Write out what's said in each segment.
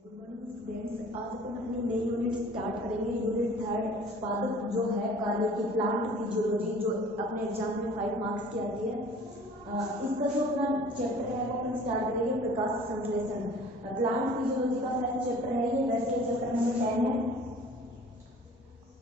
Good morning students. आज अपन अपनी नई यूनिट स्टार्ट करेंगे। यूनिट थर्ड पादप जो है कार्य की प्लांट फिजियोलॉजी, जो अपने एग्जाम में 5 मार्क्स की आती है। इसका जो अपना चैप्टर है वो अपन स्टार्ट करेंगे प्रकाश संश्लेषण। प्लांट फिजियोलॉजी का फर्स्ट चैप्टर है ये, वैसे चैप्टर नंबर 10 है।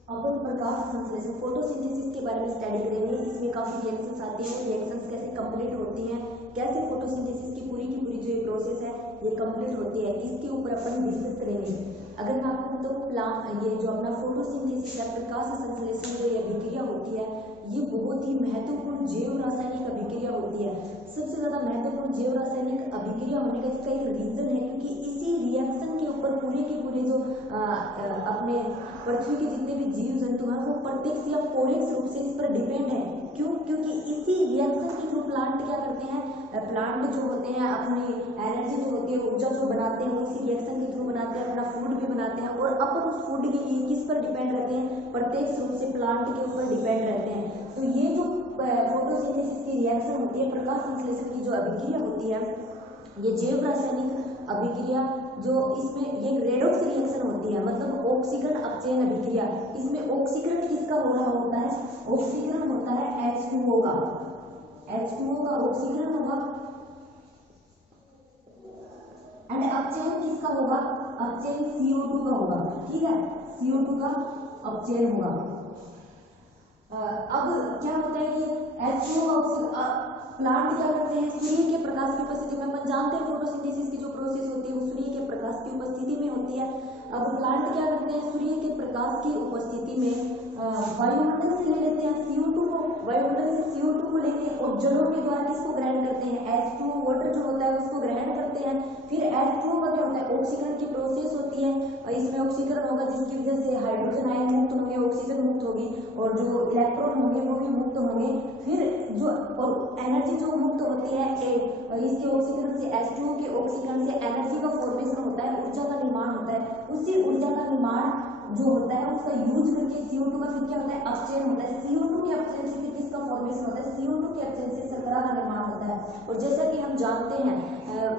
अपन प्रकाश संश्लेषण फोटोसिंथेसिस के बारे में स्टडी करेंगे। इसमें काफी रिएक्शंस आती हैं, रिएक्शंस कैसे कंप्लीट होती हैं, कैसे फोटोसिंथेसिस की पूरी जो ये प्रोसेस है ये कंप्लीट होती है, इसके ऊपर अपन डिस्कस करेंगे। अगर मैं आपको तो ये जो अपना फोटोसिंथेसिस है, प्रकाश संश्लेषण जो ये अभिक्रिया होती है, ये बहुत ही महत्वपूर्ण जैव रासायनिक अभिक्रिया होती है। सबसे ज्यादा महत्वपूर्ण जैव रासायनिक अभिक्रिया होने का इसका एक रीजन है, क्योंकि इसी रिएक्शन के ऊपर पूरे जो अपने पृथ्वी के जितने भी जीव जंतु हैं वो प्रत्यक्ष या परोक्ष रूप से इस पर डिपेंड है। क्यों? क्योंकि इसी रिएक्शन के थ्रू प्लांट क्या करते हैं, प्लांट जो होते हैं अपनी एनर्जी जो होती है, ऊर्जा जो बनाते हैं, वो इसी रिएक्शन के थ्रू बनाते हैं, अपना फूड भी बनाते हैं। और अपन उस फूड के लिए किस पर डिपेंड रहते हैं? प्रत्यक्ष रूप से प्लांट के ऊपर डिपेंड रहते हैं। तो ये जो फोटोसिंथेसिस की रिएक्शन होती है, प्रकाश संश्लेषण की जो अभिक्रिया होती है, ये जैव रासायनिक अभिक्रिया जो इसमें ये रेडॉक्स रिएक्शन होती है, मतलब ऑक्सीकरण अपचयन अभिक्रिया। इसमें ऑक्सीकरण किसका हो रहा होता है? ऑक्सीकरण होता है H2O का। H2O का ऑक्सीकरण होगा एंड अपचयन किसका होगा? अपचयन CO2 का होगा। ठीक है, CO2 का अपचयन होगा। अब क्या होता है कि H2O प्लांट क्या करते हैं? सूर्य के प्रकाश की उपस्थिति में, अपन जानते हैं फोटोसिंथेसिस की जो प्रोसेस होती है वो सूर्य के प्रकाश की उपस्थिति में होती है। अब प्लांट क्या करते हैं? सूर्य के प्रकाश की उपस्थिति में वायुमंडल से ले लेते हैं CO2 को, वायुमंडल से CO2 को लेते हैं और जड़ों के द्वारा किसको ग्रहण करते हैं? H2O वाटर जो होता है उसको ग्रहण करते हैं। फिर H2O का क्या होता है? ऑक्सीकरण की प्रोसेस होती है और इसमें ऑक्सीकरण होगा, जिसकी वजह से हाइड्रोजन आयन मुक्त होंगे, ऑक्सीजन मुक्त होगी और जो इलेक्ट्रॉन होंगे वो भी मुक्त होंगे। फिर जो और एनर्जी जो मुक्त होती है इसके ऑक्सीकरण से, H2O के ऑक्सीकरण से एनर्जी का फॉर्मेशन होता है, ऊर्जा का निर्माण होता है। उसी ऊर्जा का निर्माण जो होता है उसका यूज करके CO2 का फिर क्या होता है? अपचयन होता है। CO2 के अपचयन से किसका फॉर्मेशन होता है? CO2 के अपचयन से शर्करा का निर्माण होता है। और जैसा कि हम जानते हैं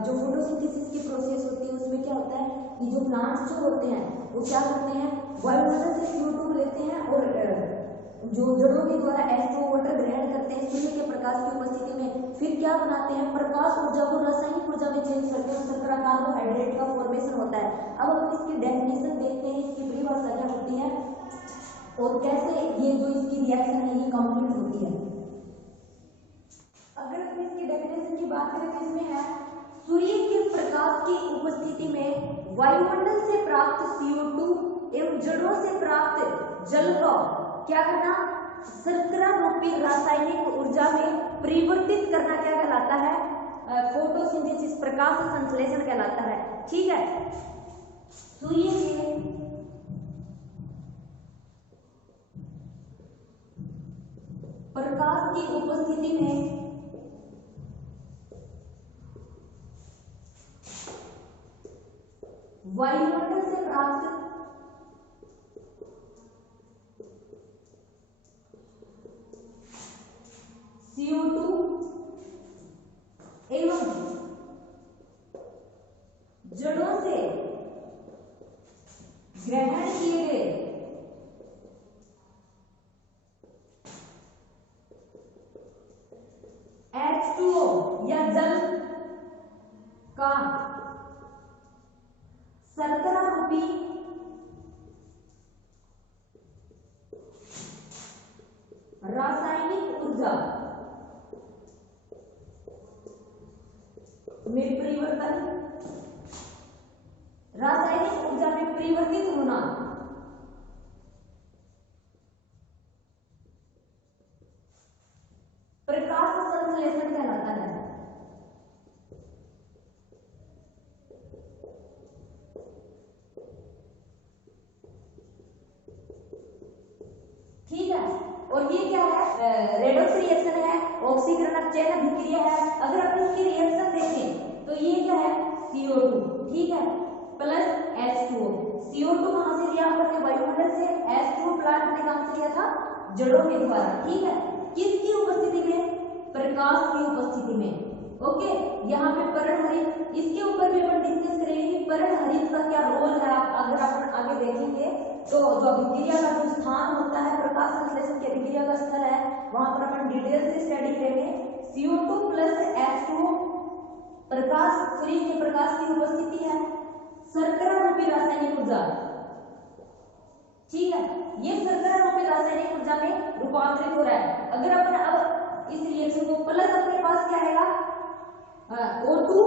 जो फोटोसिंथेसिस की प्रोसेस होती है उसमें क्या होता है कि जो प्लांट्स जो होते हैं वो क्या करते हैं? वायुमंडल से CO2 लेते हैं और जो जड़ों के द्वारा H2O वाटर ग्रहण करते हैं सूर्य के प्रकाश की उपस्थिति में। फिर क्या बनाते हैं? प्रकाश ऊर्जा को रासायनिक ऊर्जा में चेंज करते हैं, शर्करा कार्बोहाइड्रेट का फॉर्मेशन होता है। अब हम इसकी डेफिनेशन देखते हैं, इसकी परिभाषा क्या होती है और कैसे ये जो इसकी रिएक्शन है ये कंप्लीट होती है। अगर हम इसकी डेफिनेशन की बात करें तो इसमें है सूर्य के प्रकाश की उपस्थिति में वायुमंडल से प्राप्त CO2 एवं जड़ों से प्राप्त जल का क्या करना? शर्करा रूपी रासायनिक ऊर्जा में परिवर्तित करना क्या कहलाता है? फोटोसिंथेसिस, प्रकाश संश्लेषण कहलाता है। ठीक है, सूर्य के प्रकाश की उपस्थिति में वायुमंडल से प्राप्त CO2 एवं जड़ों से ग्रहण किए गए H2O या जल का शर्करा रूपी रासायनिक ऊर्जा में परिवर्तन, रासायनिक ऊर्जा में परिवर्तित होना प्रकाश संश्लेषण कहलाता है। ठीक है, और ये क्या है? रेडॉक्स रिएक्शन है, ऑक्सीकरण अपचयन अभिक्रिया है। अगर आप इसकी रिएक्शन देखें तो ये क्या है? CO2, ठीक है, प्लस H2O। CO2 कहां से लिया हमने? वायुमंडल से। H2O प्लांट ने कहां से लिया था? जड़ों के द्वारा। ठीक है, किसकी उपस्थिति में? प्रकाश की उपस्थिति में। ओके, यहाँ पे पर्णहरित, इसके ऊपर भी अपन डिस्कस करेंगे कि पर्णहरित का क्या तो जो अभिक्रिया का जो स्थान होता है, प्रकाश संश्लेषण की अभिक्रिया का स्थल है, वहां पर अपन डिटेल से स्टडी करेंगे। CO2 प्लस H2O प्रकाश, सूर्य के प्रकाश की उपस्थिति है, शर्करा रूपी रासायनिक ऊर्जा, ठीक है, ये शर्करा रूपी रासायनिक ऊर्जा में रूपांतरित हो रहा है। अगर अपन अब इस रिएक्शन को प्लस अपने पास क्या आएगा, O2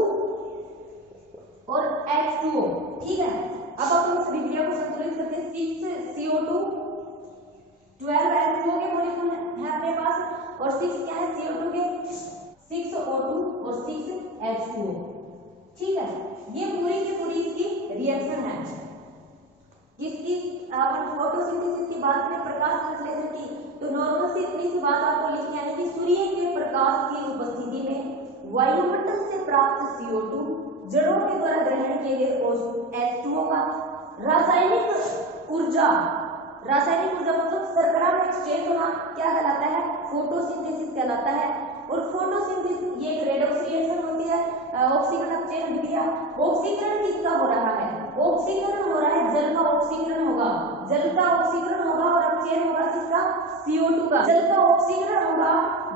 और H2O, ठीक है। अब अपन इस विक्रिया को संतुलित करके 6 CO2 12 H2O के मॉलिक्यूल है अपने पास, और 6 क्या है CO2 के, 6 O2 और 6 H2O, ठीक है। ये पूरी की पूरी इसकी रिएक्शन है। जिसकी अपन फोटोसिंथेसिस की बात करें, प्रकाश संश्लेषण की, तो नॉर्मल से इतनी सी बात आपको लिखनी है कि सूर्य के प्रकाश की उपस्थिति में वायुमंडल से प्राप्त CO2 जड़ों के द्वारा ग्रहण किए गए H2O का रासायनिक ऊर्जा मतलब शर्करा में एक्सचेंज होना क्या कहलाता है, फोटोसिंथेसिस कहलाता है। और फोटोसिंथेसिस ये एक रेडॉक्स रिएक्शन होती है, ऑक्सीकरण अपचयन विक्रिया। ऑक्सीकरण किसका हो रहा है, ऑक्सीकरण हो रहा है, जल का ऑक्सीकरण होगा, जल का ऑक्सीकरण होगा और अपचयन होगा किसका, CO2 का। जल का ऑक्सीकरण होगा,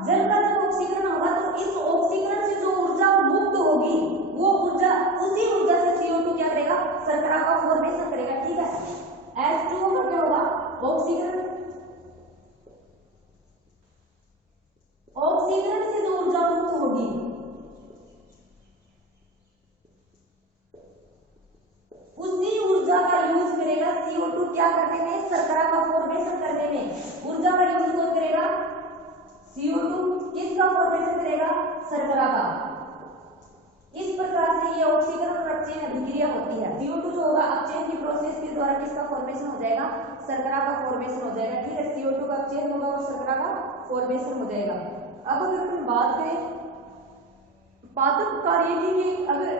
जल का जब ऑक्सीकरण होगा तो इस ऑक्सीकरण से जो ऊर्जा मुक्त होगी, वो ऊर्जा, उसी ऊर्जा से CO2 क्या करेगा, शर्करा का फॉर्मेशन करेगा, ठीक है। H2O का क्या होगा, ऑक्सीकरण, ऑक्सीकरण से जो ऊर्जा मुक्त होगी उसी ऊर्जा का यूज करेगा CO2 क्या करने में, शर्करा का फॉर्मेशन करने में। ऊर्जा का यूज कौन करेगा, CO2 किसका फॉर्मेशन करेगा, शर्करा का। इस प्रकार से ये ऑक्सीकरण और अपचयन अभिक्रिया होती है। CO2 जो होगा अपचयन की प्रोसेस के द्वारा किसका फॉर्मेशन हो जाएगा, शर्करा का फॉर्मेशन हो जाएगा, ठीक है। CO2 का अपचयन होगा और शर्करा का फॉर्मेशन हो जाएगा। अब अगर हम बात करें पादप कार्य की, अगर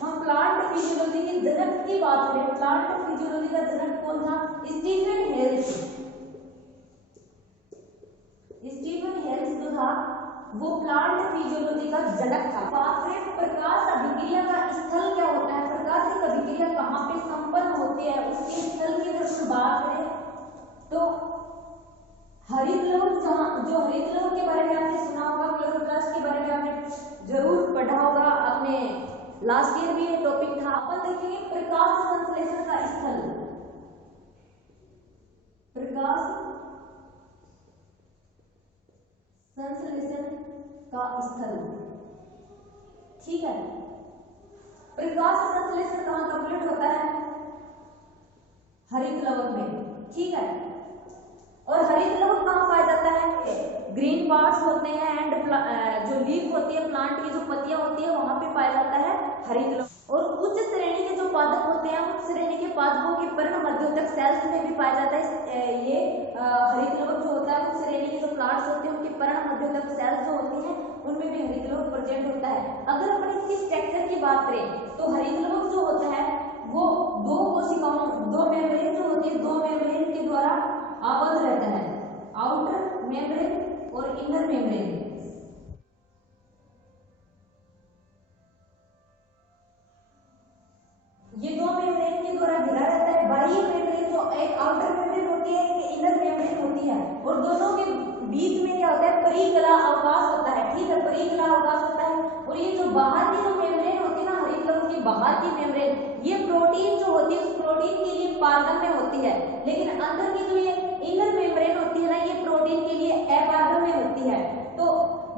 हम प्लांट फिजियोलॉजी के जनक की बात करें, प्लांट फिजियोलॉजी का जनक कौन था, स्टीफन हेल्स। स्टीफन हेल्स जो था वो प्लांट फिजियोलॉजी का जनक था। बात करें प्रकाश अभिक्रिया का स्थल क्या होता है, प्रकाशिक अभिक्रिया कहाँ पे संपन्न होती है, उसके स्थल की अगर हम बात करें तो हरित लवण, जो हरित लवण के बारे में आपने सुना होगा, क्लोरोप्लास्ट के बारे में आपने जरूर पढ़ा होगा, अपने लास्ट ईयर भी ये टॉपिक था। अपन देखेंगे प्रकाश संश्लेषण का स्थल, प्रकाश संश्लेषण का स्थल, ठीक है। प्रकाश संश्लेषण कहाँ कंप्लीट होता है, हरित लवण में, ठीक है। और हरित लवण कहाँ पाया जाता है, ग्रीन पार्ट्स होते हैं एंड जो लीफ होती है, प्लांट की जो पत्तियां होती है वहां पे पाया जाता है हरित लवण। और उच्च श्रेणी के जो पादप होते हैं, उच्च श्रेणी के पादपों के पर्ण मध्योतक सेल्स में भी पाया जाता है ये हरित लवण जो होता है। उच्च श्रेणी के जो प्लांट्स होते हैं उनके पर्ण मध्योतक सेल्स जो होती हैं उनमें भी हरित लवण प्रेजेंट होता है। अगर अपन इसकी स्ट्रक्चर की बात करें तो हरित लवण जो होता है वो दो कोशिकाओं, दो मेम्ब्रेन जो होती है, दो मेम्ब्रेन के द्वारा आबद्ध रहता है, आउटर मेम्ब्रेन और इनर मेम्ब्रेन। ये दो मेम्ब्रेन के द्वारा घिरा रहता है। बाह्य मेम्ब्रेन जो एक आउटर मेम्ब्रेन होती है, एक इनर मेम्ब्रेन होती है, और दोनों के बीच में क्या होता है, परिकला अवकाश होता है, ठीक है, परिकला अवकाश होता है। और ये जो बाहर की जो मेम्ब्रेन होती है ना, हरित लवण की बाहर की मेम्ब्रेन, ये प्रोटीन जो होती है उस प्रोटीन के लिए पारगम्य होती है, लेकिन अंदर की जो ये इनर मेम्ब्रेन होती है ना, ये प्रोटीन के लिए अपारगम्य होती है। तो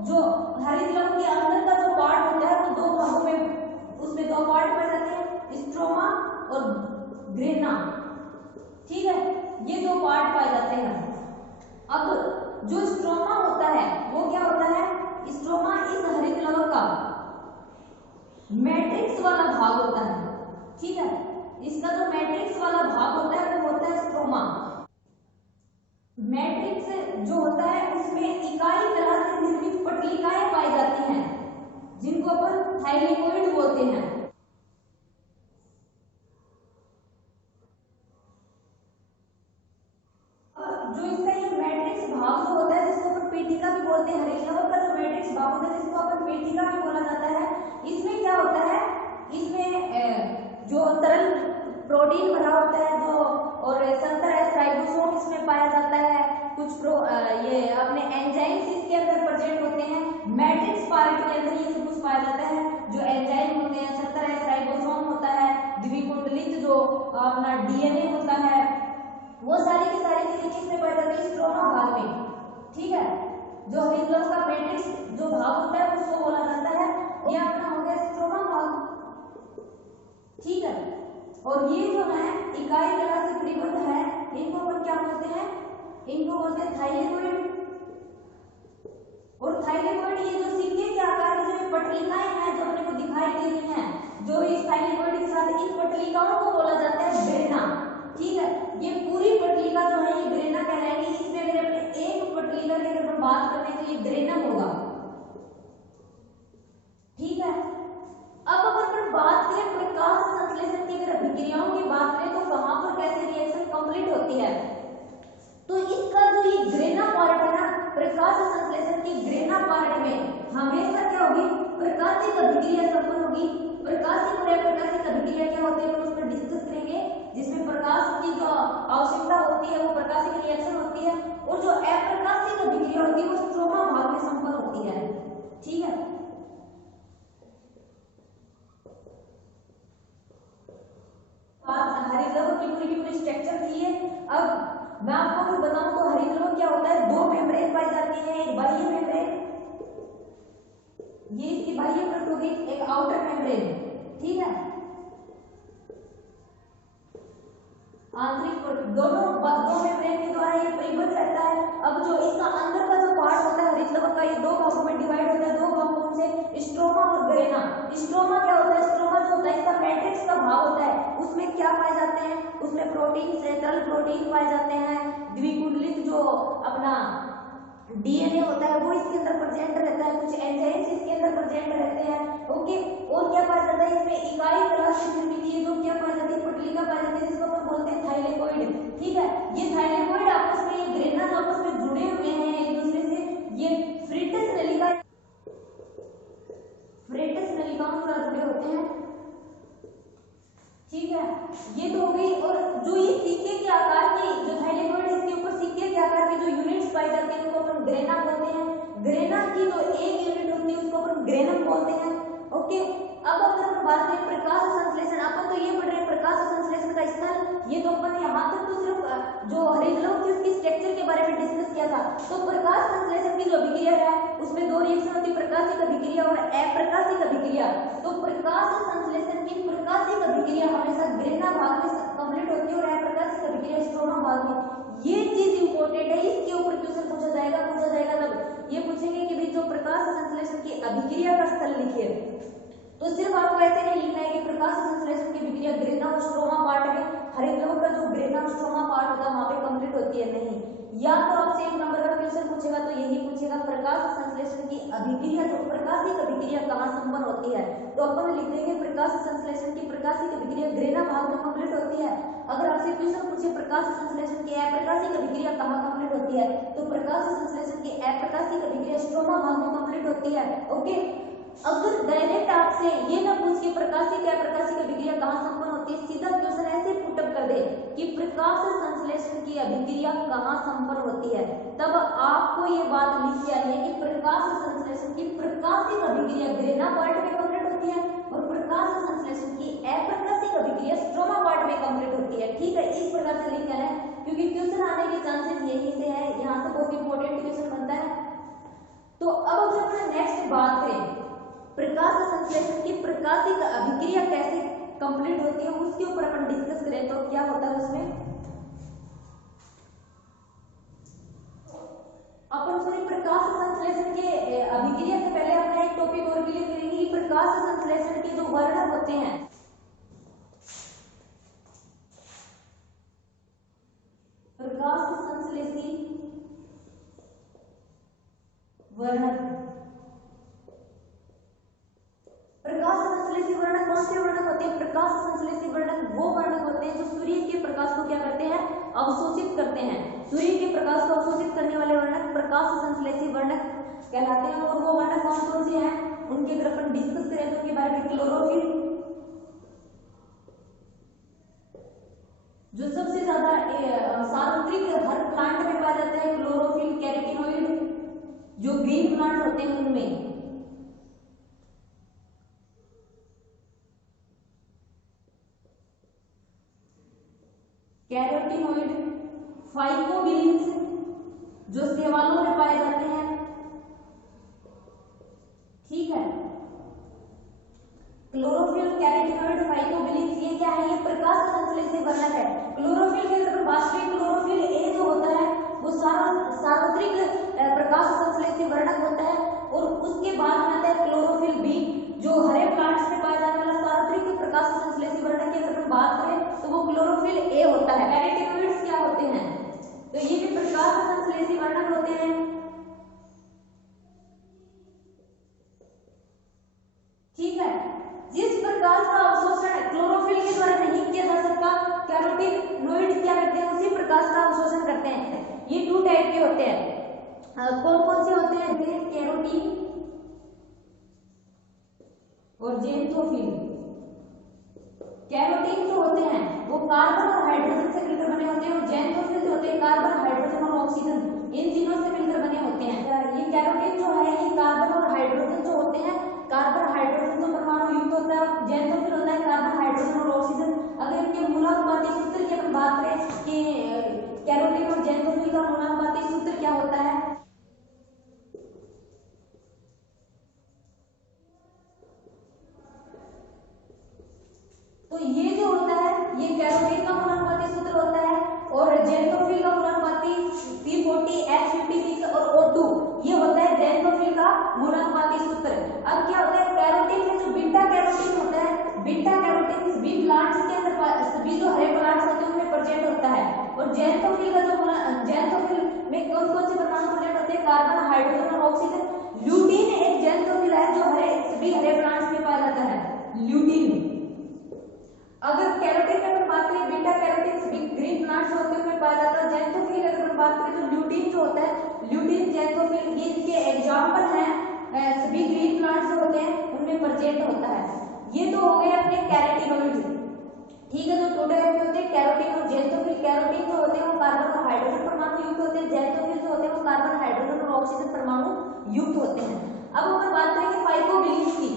जो हरित लवण के अंदर का जो पार्ट होता है वो दो भागों में, उसमें दो पार्ट पाए जाते हैं, स्ट्रोमा और ग्रेना, ठीक है, ये दो पार्ट पाए जाते हैं। अब जो स्ट्रोमा होता है वो क्या होता है, स्ट्रोमा इस हरित लवण का मैट्रिक्स वाला भाग होता है, ठीक है। इसका जो मैट्रिक्स वाला भाग होता है वो होता है स्ट्रोमा। मैट्रिक्स जो होता है उसमें इकाई तरह से निर्मित पटलिकाएं पाई जाती हैं जिनको अपन थाइलेकोइड बोलते हैं। जो इसका ये मैट्रिक्स भाग जो होता है जिसको अपन पेटिका भी बोलते हैं, हरित लवण का जो मैट्रिक्स भाग होता है जिसको अपन पेटिका भी बोला जाता है, इसमें क्या होता है, इसमें जो तरल प्रोटीन भरा होता है जो, और संकर ये अपने एंजाइम्स इसके अंदर प्रेजेंट होते हैं। मैट्रिक्स पार्ट के अंदर ये सब कुछ पाया जाता है, जो एंजाइम होते हैं, 70 राइबोसोम होता है, द्विकुंडलित जो अपना डीएनए होता है, वो सारी की सारी चीजें किसमें पाई जाती है? स्ट्रोमा भाग में। ठीक है, जो हरितलव का मैट्रिक्स जो भाग होता है उसको बोला जाता है, ये अपना हो गया स्ट्रोमा भाग। ठीक है, और ये जो है इकाई कला से परिबद्ध है, इनको अपन क्या बोलते हैं? इनको बोलते हैं थाइलेकोइड। और थाइलेकोइड ये जो सिक्के के आकार की जो पटलिकाएं हैं जो अपने को दिखाई दे रही हैं, जो इस थाइलेकोइड के साथ इन पटलिकाओं को बोला जाता है ग्रेना। ठीक है, ये पूरी पटलिका जो है ये ग्रेना कहलाएगी। इसमें अगर अपने एक पटलिका की अगर बात करें तो ये ग्रेनम होगा। ठीक है, अब अगर अपन बात करें प्रकाश संश्लेषण की, अगर अभिक्रियाओं की बात करें तो वहां पर कैसे रिएक्शन कंप्लीट होती है? तो इसका जो ये ग्रेना पार्ट है ना, प्रकाश संश्लेषण की ग्रेना पार्ट में हमेशा क्या होगी? प्रकाशिक अभिक्रिया संपन्न होगी। प्रकाशिक और अप्रकाशिक अभिक्रिया क्या होती है अपन उस पर डिस्कस करेंगे, जिसमें प्रकाश की जो आवश्यकता होती है वो प्रकाशिक रिएक्शन होती है, और जो अप्रकाशिक अभिक्रिया होती है वो स्ट्रोमा भाग में संपन्न होती है। ठीक है, हरितलवक की पूरी स्ट्रक्चर थी है। अब मैं आपको अगर बताऊं तो हरितलवक क्या होता है? दो मेम्ब्रेन पाई जाती है, एक बाह्य मेम्ब्रेन, ये इसकी बाह्य परत होगी, एक आउटर मेम्ब्रेन। ठीक है, आंतरिक परत, दोनों दो मेम्ब्रेन के द्वारा ये परिबद्ध रहता है। अब जो इसका अंदर का जो पार्ट होता है हरितलवक का, ये दो भागों में डिवाइड होता है। दो भागों से स्ट्रोमा और ग्रेना। स्ट्रोमा क्या होता है? स्ट्रोमा जो होता है इसका मैट्रिक्स का भाग होता है, उसमें क्या पाए जाते हैं? उसमें प्रोटीन से तरल प्रोटीन पाए जाते हैं, द्विकुंडलित जो अपना डीएनए होता है वो इसके अंदर प्रेजेंट रहता है, कुछ एंजाइम्स इसके अंदर प्रेजेंट रहते हैं। ओके, और क्या पाया जाता है इसमें? इकाई कला से निर्मित ये जो क्या पाया जाती है? पटलिका पाई जाती है, जिसको अपन बोलते हैं थाइलेकोइड। ठीक है, ये थाइलेकोइड आपस में, ये ग्रेना आपस में जुड़े हुए हैं एक दूसरे से। ये फ्रीटस नलिका, फ्रेटस नलिकाओं से जुड़े होते हैं। ठीक है, ये तो हो गई। और जो ये सिक्के के आकार की जो थाइलेकोइड, इसके ऊपर सिक्के के आकार की जो यूनिट्स पाई जाती है उनको अपन ग्रेना बोलते हैं। ग्रेना की जो एक यूनिट होती है उसको अपन ग्रेनम बोलते हैं। ओके, अब अगर हम बात करें प्रकाश संश्लेषण, अपन तो ये पढ़ रहे हैं प्रकाश संश्लेषण का स्थल, ये तो अपन यहाँ तक तो सिर्फ जो हरितलवक की उसकी स्ट्रक्चर के बारे में डिस्कस किया था। तो प्रकाश संश्लेषण की जो अभिक्रिया है उसमें दो रिएक्शन होती है, प्रकाशिक अभिक्रिया और अप्रकाशिक अभिक्रिया। तो प्रकाश संश्लेषण की प्रकाशिक अभिक्रिया हमेशा ग्रेना भाग में कंप्लीट होती है और अप्रकाशिक अभिक्रिया स्ट्रोमा भाग में। ये चीज इंपॉर्टेंट है, इसके ऊपर क्वेश्चन पूछा जाएगा तब ये पूछेंगे कि भाई जो प्रकाश संश्लेषण की अभिक्रिया का स्थल लिखिए। तो सिर्फ आपको ऐसे नहीं लिखना है कि प्रकाश संश्लेषण की अभिक्रिया ग्रेना और स्ट्रोमा पार्ट में, हरितलवक का जो ग्रेना और स्ट्रोमा पार्ट होता है वहां पे कंप्लीट होती है, नहीं। या तो आपसे एक नंबर का क्वेश्चन पूछेगा तो यही पूछेगा प्रकाश संश्लेषण की अभिक्रिया, जो प्रकाशिक अभिक्रिया कहाँ संपन्न होती है? तो अपन लिख देंगे प्रकाश संश्लेषण की प्रकाशिक अभिक्रिया ग्रेना भाग में कंप्लीट होती है। अगर आपसे क्वेश्चन पूछे प्रकाश संश्लेषण की अप्रकाशिक अभिक्रिया कहाँ कंप्लीट होती है, तो प्रकाश संश्लेषण की अप्रकाशिक अभिक्रिया स्ट्रोमा भाग में कंप्लीट होती है। ओके, अगर डायरेक्ट आपसे ये ना पूछ के प्रकाशिक अप्रकाशिक अभिक्रिया कहाँ संपन्न होती है, सीधा क्वेश्चन ऐसे पुटअप कर दे कि प्रकाश संश्लेषण की अभिक्रिया कहाँ संपन्न होती है, तब आपको ये बात लिख के आनी है कि प्रकाश संश्लेषण की प्रकाशिक अभिक्रिया ग्रेना पार्ट में कंप्लीट होती है और प्रकाश संश्लेषण की अप्रकाशिक अभिक्रिया स्ट्रोमा पार्ट में कंप्लीट होती है। ठीक है, इस प्रकार से लिख के आना है, क्योंकि क्वेश्चन आने के चांसेस यही से है, यहाँ से बहुत इंपॉर्टेंट क्वेश्चन बनता है। तो अब अगर अपने नेक्स्ट बात करें प्रकाश संश्लेषण की प्रकाशिक अभिक्रिया कैसे कंप्लीट होती है, उसके ऊपर अपन डिस्कस करें तो क्या होता है उसमें अपन सुनिए प्रकाश संश्लेषण के अभिक्रिया से पहले अपना एक टॉपिक और क्लियर करेंगे कि प्रकाश संश्लेषण के जो वर्णक होते हैं, प्रकाश संश्लेषी वर्णक, प्रकाश संश्लेषी वर्णक कौन से वर्णक होते हैं? प्रकाश संश्लेषी वर्णक वो वर्णक होते हैं जो सूर्य के प्रकाश को क्या करते हैं? अवशोषित करते हैं। सूर्य के प्रकाश को अवशोषित करने वाले वर्णक प्रकाश संश्लेषी वर्णक कहलाते हैं। और वो वर्णक कौन कौन से हैं उनके अगर अपन डिस्कस करें तो उनके बारे में क्लोरोफिल, जो सबसे ज्यादा सार्वत्रिक हर प्लांट में पाया जाता है, क्लोरोफिल जो ग्रीन प्लांट होते हैं उनमें कैरोटीनॉइड, फाइकोबिलिन्स जो शैवालों में पाए जाते हैं, ठीक है। क्लोरोफिल, कैरोटीनॉइड, फाइकोबिलिन्स ये क्या है? ये प्रकाश संश्लेषी वर्णक है। क्लोरोफिल के अंदर वास्तविक क्लोरोफिल ए जो होता है वो सार्वत्रिक प्रकाश संश्लेषी वर्णक होता है, और उसके बाद में आता है क्लोरोफिल बी जो हरे प्लांट्स में पाया जाने वाला सार्वत्रिक प्रकाश संश्लेषी वर्णक की अगर हम बात करें तो वो क्लोरोफिल ए होता है। कैरोटीनॉइड्स क्या होते हैं? तो ये भी प्रकाश संश्लेषी वर्णक होते हैं, ठीक है। जिस प्रकाश का अवशोषण क्लोरोफिल के द्वारा नहीं किया जा सकता, कैरोटीनॉइड क्या करते हैं? उसी प्रकाश का अवशोषण करते हैं। ये 2 टाइप के होते हैं। कौन कौन से होते हैं? कैरोटीन और ज़ैंथोफिल। कैरोटीन जो होते हैं वो कार्बन और हाइड्रोजन से मिलकर बने होते हैं, और ज़ैंथोफिल जो होते हैं कार्बन, हाइड्रोजन और ऑक्सीजन इन तीनों से मिलकर बने होते हैं। ये कैरोटीन जो है ये कार्बन और हाइड्रोजन जो होते हैं, कार्बन हाइड्रोजन जो परमाणु युक्त होता है, ज़ैंथोफिल होता है कार्बन हाइड्रोजन और ऑक्सीजन। अगर इनके मूलानुपाती सूत्र की हम बात करें कि कैरोटीन और ज़ैंथोफिल का मूलानुपाती सूत्र क्या होता है? तो ये जो होता है ये कैरोटीन का मूलानुपाती सूत्र होता है, और ज़ैंथोफिल का मूलानुपाती P40, H56 और O2 ये होता है ज़ैंथोफिल का मूलानुपाती सूत्र। अब क्या होता है? कैरोटीन में जो बीटा कैरोटीन होता है, बीटा कैरोटीन सभी प्लांट्स के अंदर, सभी जो हरे प्लांट्स होते हैं उनमें प्रेजेंट होता है, और ज़ैंथोफिल का जो ज़ैंथोफिल में कौन कौन से परमाणु प्रेजेंट होते हैं? कार्बन, हाइड्रोजन और ऑक्सीजन। ल्यूटीन एक ज़ैंथोफिल है जो सभी हरे प्लांट्स में पाया जाता है, ल्यूटीन। अगर कैरोटीन की अगर बात करें, बीटा कैरोटीन सभी ग्रीन प्लांट्स होते हैं उनमें पाया जाता है। ज़ैंथोफिल अगर बात करें तो ल्यूटीन जो होता है, ल्यूटीन, ज़ैंथोफिल ये इनके एग्जांपल हैं, सभी ग्रीन प्लांट्स जो होते हैं उनमें प्रेजेंट होता है। ये तो हो गए अपने कैरोटीनॉइड, ठीक है। जो 2 टाइप के होते हैं कैरोटीन और ज़ैंथोफिल। कैरोटीन जो होते हैं वो कार्बन और हाइड्रोजन परमाणु युक्त होते हैं, ज़ैंथोफिल जो होते हैं वो कार्बन, हाइड्रोजन और ऑक्सीजन परमाणु युक्त होते हैं। अब अगर बात करेंगे फाइकोबिलिन्स की,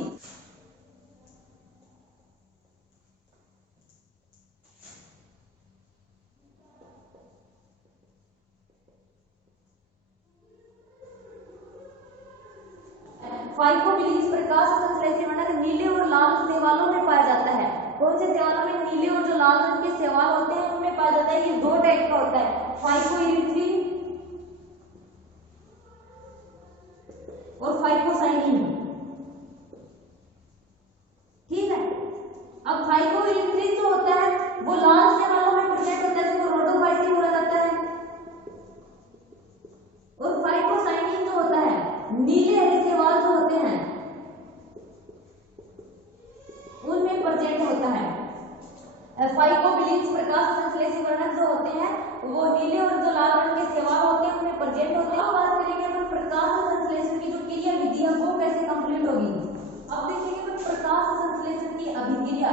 फाइकोबिलिन्स प्रकाश संश्लेषी वर्णक नीले और लाल शैवालों में पाया जाता है। कौन से शैवालों में? नीले और जो लाल रंग के शैवाल होते हैं उनमें पाया जाता है। ये 2 टाइप का होता है, फाइकोइरिथ्रिन और फाइकोसाइनिन, ठीक है। अब फाइकोइरिथ्रिन जो होता है वो लाल शैवालों में प्रेजेंट होता है, जिसको रोडोफाइटिन बोला जाता है, और फाइकोसाइनिन जो होता है नीले हरे शैवाल जो होते हैं उनमें प्रेजेंट होता है। फाइकोबिलिन्स प्रकाश संश्लेषी वर्णक जो होते हैं वो नीले और जो लाल रंग के शैवाल होते हैं उनमें प्रेजेंट होते हैं। अब बात करेंगे अपन प्रकाश संश्लेषण की जो क्रिया विधि है वो कैसे कंप्लीट होगी। अब देखेंगे अपन प्रकाश संश्लेषण की अभिक्रिया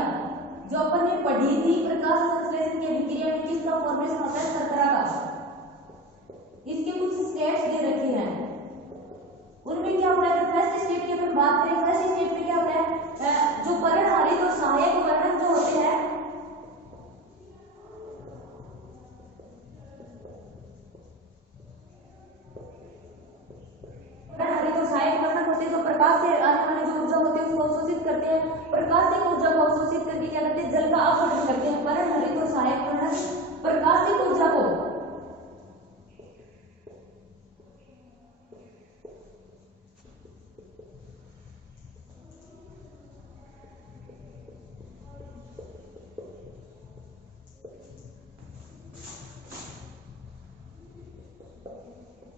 जो अपन ने पढ़ी थी। प्रकाश संश्लेषण की अभिक्रिया में किसका फॉर्मेशन होता है? शर्करा का। इसके कुछ स्टेप्स दे रखे हैं, उनमें क्या होता है? फर्स्ट स्टेप की अपन बात करें, फर्स्ट स्टेप में क्या होता है? जो पर्णहरित और सहायक वर्णक जो होते हैं जो प्रकाश से आने वाली जो ऊर्जा होती है उसको अवशोषित करते हैं। प्रकाश से ऊर्जा को अवशोषित करके क्या करते हैं? जल का अपघटन करते हैं। पर्णहरित और सहायक वर्णक प्रकाश से ऊर्जा को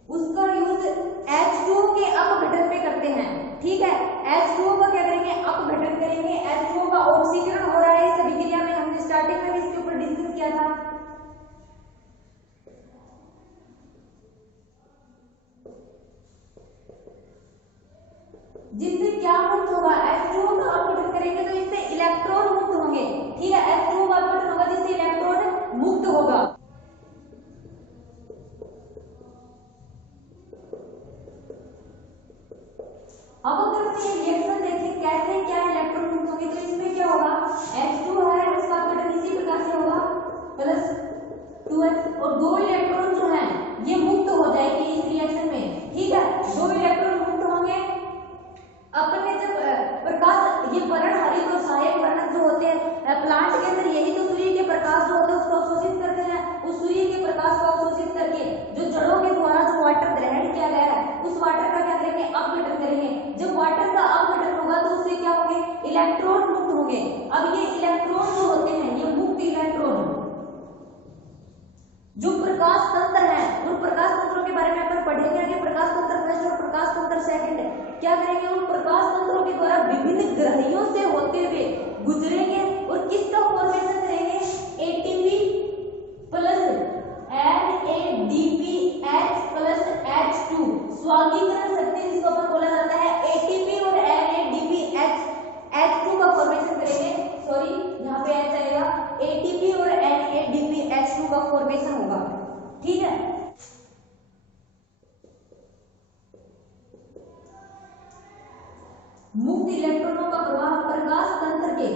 उसका यूज H2O के अपघटन पे करते हैं, ठीक है। H2O का क्या करेंगे? अपघटन करेंगे। H2O का ऑक्सीकरण हो रहा है इस अभिक्रिया में, हमने स्टार्टिंग में भी इसके ऊपर डिस्कस किया था। जिससे क्या मुक्त होगा? H2O का अपघटन करेंगे तो इससे इलेक्ट्रॉन मुक्त होंगे, ठीक है। H2O का अपघटन होगा जिससे इलेक्ट्रॉन मुक्त होगा। जो प्रकाश तंत्र है उन प्रकाश तंत्रों के बारे में अपन पढ़ेंगे आगे। प्रकाश तंत्र फर्स्ट और प्रकाश तंत्र सेकंड है। क्या करेंगे, उन प्रकाश तंत्रों के द्वारा विभिन्न ग्रहियों से होते हुए गुजरेंगे और किसका फॉर्मेशन करेंगे, ATP plus NADPH plus H2 स्वागीकरण शक्ति जिसको अपन बोला जाता है एटीपी और NADPH H2 का फॉर्मेशन करेंगे। सॉरी यहाँ पे H आएगा, एटीपी और NADPH2 का फॉर्मेशन होगा। ठीक है, मुक्त इलेक्ट्रॉनों का प्रवाह प्रकाश तंत्र के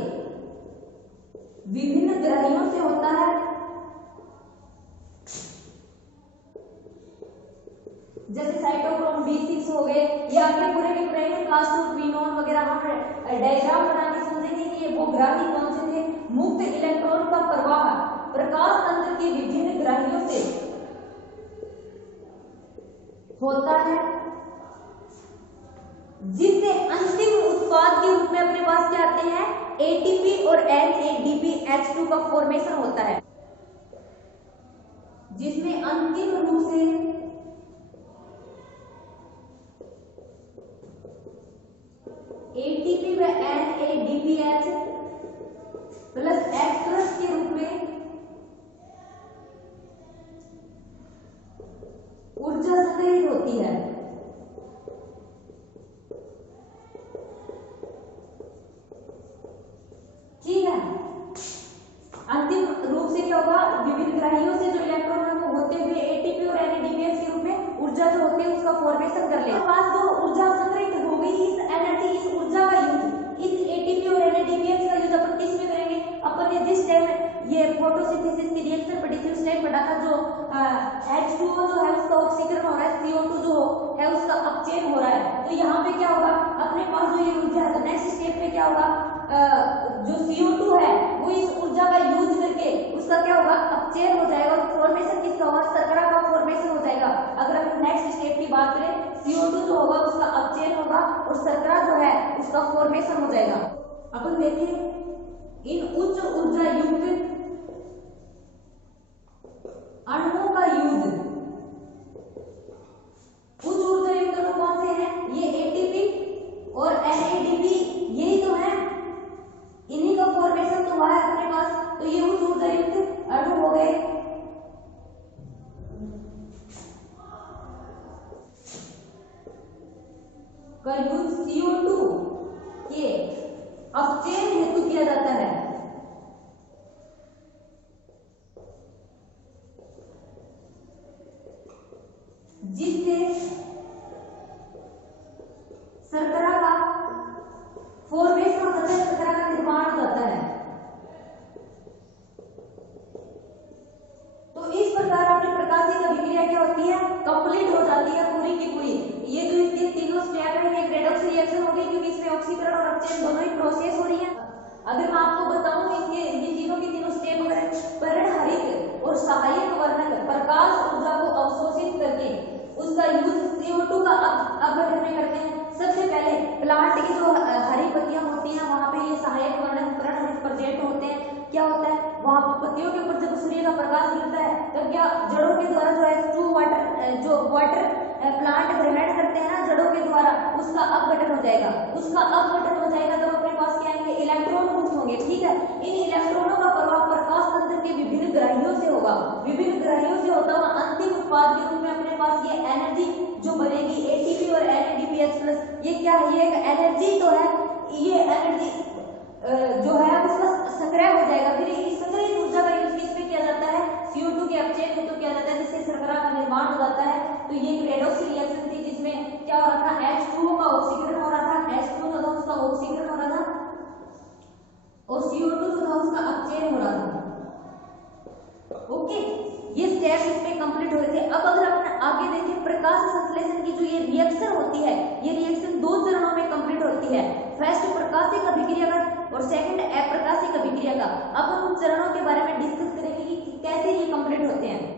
विभिन्न ग्रहियों से होता है। जैसे साइटोक्रोम B6 हो गए, या अपने पूरे के पूरे कास्टोक्विनोन वगैरह हम डायग्राम बना के समझेंगे कि ये वो ग्रह कौन से थे। मुक्त इलेक्ट्रॉन का प्रवाह प्रकाश तंत्र के विभिन्न ग्रहियों से होता है, जिससे अंतिम उत्पाद के रूप में अपने पास क्या आते हैं, एटीपी और NADPH2 का फॉर्मेशन होता है, जिसमें अंतिम रूप से एटीपी व NADPH प्लस H+ के रूप में ऊर्जा संग्रहित होती है। ठीक है, अंतिम रूप से क्या होगा, विभिन्न ग्रहियों से जो इलेक्ट्रॉन को होते हुए एटीपी और NADPH के रूप में ऊर्जा जो होती है उसका फॉर्मेशन कर ले। पास जो ऊर्जा संग्रहित हो गई, इस एनर्जी इस ऊर्जा का यूज, इस एटीपी और NADPH का यूज अपन किस में करेंगे, अपन ये जिस टाइम ये फोटोसिंथेसिस की रिएक्शन पढ़ी थी उस टाइम पढ़ा था, जो H2O जो है उसका ऑक्सीकरण हो रहा है, CO2 जो है उसका अपचयन हो रहा है। तो यहाँ पे क्या होगा, अपने पास जो ये ऊर्जा है, तो नेक्स्ट स्टेप पे क्या होगा, जो CO2 है वो इस ऊर्जा का यूज करके उसका क्या होगा, अपचयन हो जाएगा और फॉर्मेशन किसका होगा, शर्करा का फॉर्मेशन हो जाएगा। अगर हम नेक्स्ट स्टेप की बात करें, CO2 जो होगा उसका अपचयन होगा और शर्करा जो है उसका फॉर्मेशन हो जाएगा। अपन देखें इन उच्च ऊर्जा युक्त अणुओं का यूज, उच्च ऊर्जा युक्त अणु कौन से हैं, ये एटीपी और NADP, यही तो है, इन्हीं का फॉर्मेशन तो हुआ है अपने पास। तो ये उच्च ऊर्जा युक्त अणु हो गए। का यूज CO2 के अपचयन हेतु किया जाता है, जिससे शर्करा का फॉर्मेशन होता है, शर्करा का निर्माण हो जाता है। तो इस प्रकार अपनी प्रकाशिक अभिक्रिया क्या होती है, कंप्लीट हो जाती है पूरी की पूरी। ये जो इसके तीनों स्टेप है, एक रेडॉक्स रिएक्शन हो गई क्योंकि इसमें ऑक्सीकरण और अपचयन दोनों ही प्रोसेस हो रही है। अगर मैं आपको बताऊं इसके ये तीनों के तीनों स्टेप अगर परिणहरित और सहायक वर्णक प्रकाश ऊर्जा को अवशोषित करके उसका यूज CO2 का अपघटन में करते हैं। सबसे पहले प्लांट की जो हरी पत्तियां होती हैं वहां पे ये सहायक वर्णक परिणहरित प्रोजेक्ट होते हैं। क्या होता है, वहां पत्तियों के ऊपर जब सूर्य का प्रकाश गिरता है तब क्या जड़ों के द्वारा जो H2 वाटर जो वाटर प्लांट ग्रहण करते हैं ना जड़ों के द्वारा, उसका अपघटन हो जाएगा। उसका अपघटन हो जाएगा तो अपने पास क्या आएंगे, इलेक्ट्रॉन मुक्त होंगे। ठीक है, इन इलेक्ट्रॉनों का प्रवाह प्रकाश तंत्र के विभिन्न ग्रहियों से होगा। विभिन्न ग्रहियों से होता हुआ अंतिम उत्पाद के रूप में अपने पास ये एनर्जी जो बनेगी एटीपी और NADPH+, ये क्या है, ये एक एनर्जी तो है, ये एनर्जी जो है उसका संग्रह हो जाएगा। फिर इस संग्रहित ऊर्जा का यूज किस पे किया जाता है, CO2 के अपचयन हेतु किया जाता है, जिससे शर्करा का निर्माण हो जाता है। तो ये एक रेडॉक्स रिएक्शन थी जिसमें क्या हो रहा था, H2O का ऑक्सीकरण हो रहा था, H2O जो था उसका ऑक्सीकरण हो रहा था और CO2 जो था उसका अपचयन हो रहा था। ओके, ये स्टेप इसमें कंप्लीट हो रहे थे। अब अगर अपन आगे देखें, प्रकाश संश्लेषण की जो ये रिएक्शन होती है, ये रिएक्शन दो चरणों में कंप्लीट होती है। फर्स्ट प्रकाशिक अभिक्रिया का और सेकंड अप्रकाशिक अभिक्रिया का। अब हम उन चरणों के बारे में डिस्कस करेंगे कि कैसे ये कंप्लीट होते हैं।